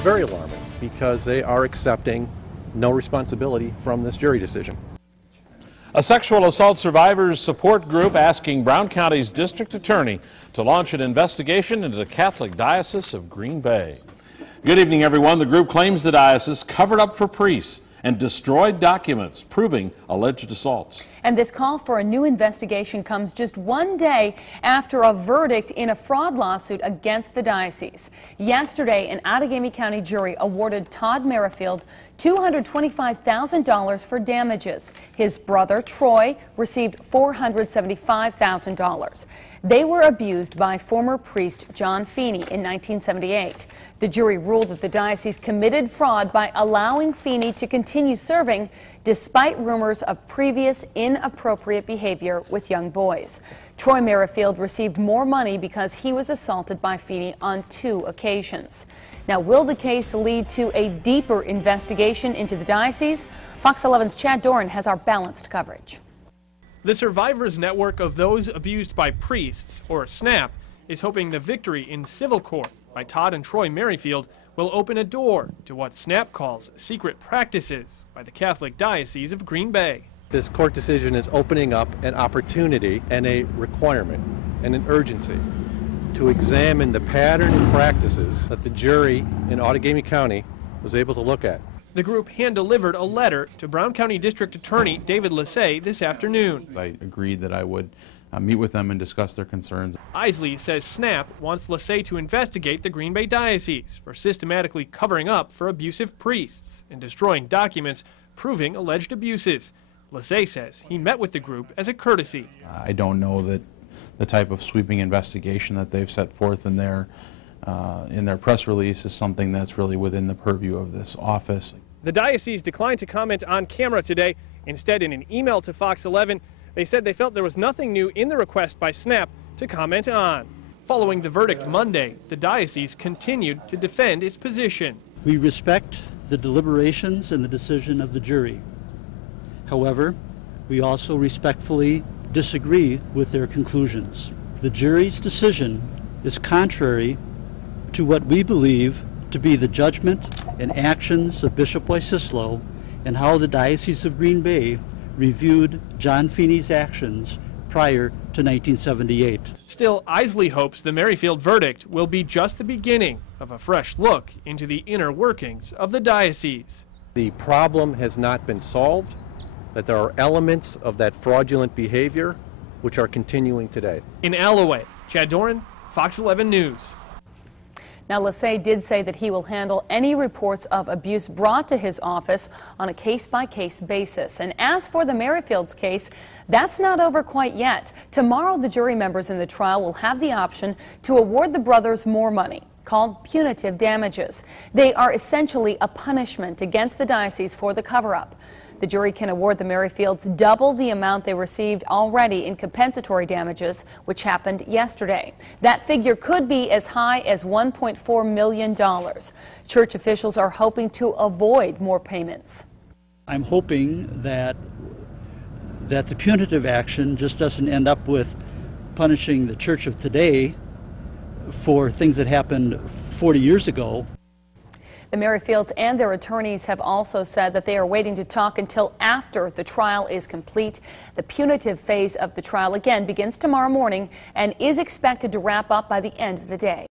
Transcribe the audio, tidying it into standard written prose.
very alarming because they are accepting no responsibility from this jury decision. A sexual assault survivors support group asking Brown County's district attorney to launch an investigation into the Catholic Diocese of Green Bay. Good evening, everyone. The group claims the diocese covered up for priests and destroyed documents proving alleged assaults. And this call for a new investigation comes just one day after a verdict in a fraud lawsuit against the diocese. Yesterday, an Outagamie County jury awarded Todd Merrifield $225,000 for damages. His brother, Troy, received $475,000. They were abused by former priest John Feeney in 1978. The jury ruled that the diocese committed fraud by allowing Feeney to continue serving despite rumors of previous inappropriate behavior with young boys. Troy Merrifield received more money because he was assaulted by Feeney on 2 occasions. Now, will the case lead to a deeper investigation into the diocese? Fox 11's Chad Doran has our balanced coverage. The Survivors Network of Those Abused by Priests, or SNAP, is hoping the victory in civil court by Todd and Troy Merrifield will open a door to what SNAP calls secret practices by the Catholic Diocese of Green Bay. This court decision is opening up an opportunity and a requirement and an urgency to examine the pattern and practices that the jury in Outagamie County was able to look at. The group hand-delivered a letter to Brown County District Attorney David Lissay this afternoon. I agreed that I would meet with them and discuss their concerns. Isley says SNAP wants Lissay to investigate the Green Bay Diocese for systematically covering up for abusive priests and destroying documents proving alleged abuses. Lissay says he met with the group as a courtesy. I don't know that the type of sweeping investigation that they've set forth in their press release is something that's really within the purview of this office. The diocese declined to comment on camera today. Instead, in an email to Fox 11, they said they felt there was nothing new in the request by SNAP to comment on. Following the verdict Monday, the diocese continued to defend its position. We respect the deliberations and the decision of the jury. However, we also respectfully disagree with their conclusions. The jury's decision is contrary to what we believe to be the judgment and actions of Bishop Wojcicki and how the Diocese of Green Bay reviewed John Feeney's actions prior to 1978. Still, Isley hopes the Merrifield verdict will be just the beginning of a fresh look into the inner workings of the diocese. The problem has not been solved, that there are elements of that fraudulent behavior which are continuing today. In Alloway, Chad Doran, Fox 11 News. Now, Lissay did say that he will handle any reports of abuse brought to his office on a case-by-case basis. And as for the Merrifields case, that's not over quite yet. Tomorrow, the jury members in the trial will have the option to award the brothers more money, called punitive damages. They are essentially a punishment against the diocese for the cover-up. The jury can award the Merrifields double the amount they received already in compensatory damages, which happened yesterday. That figure could be as high as $1.4 million. Church officials are hoping to avoid more payments. I'm hoping that the punitive action just doesn't end up with punishing the church of today for things that happened 40 years ago. The Merrifields and their attorneys have also said that they are waiting to talk until after the trial is complete. The punitive phase of the trial again begins tomorrow morning and is expected to wrap up by the end of the day.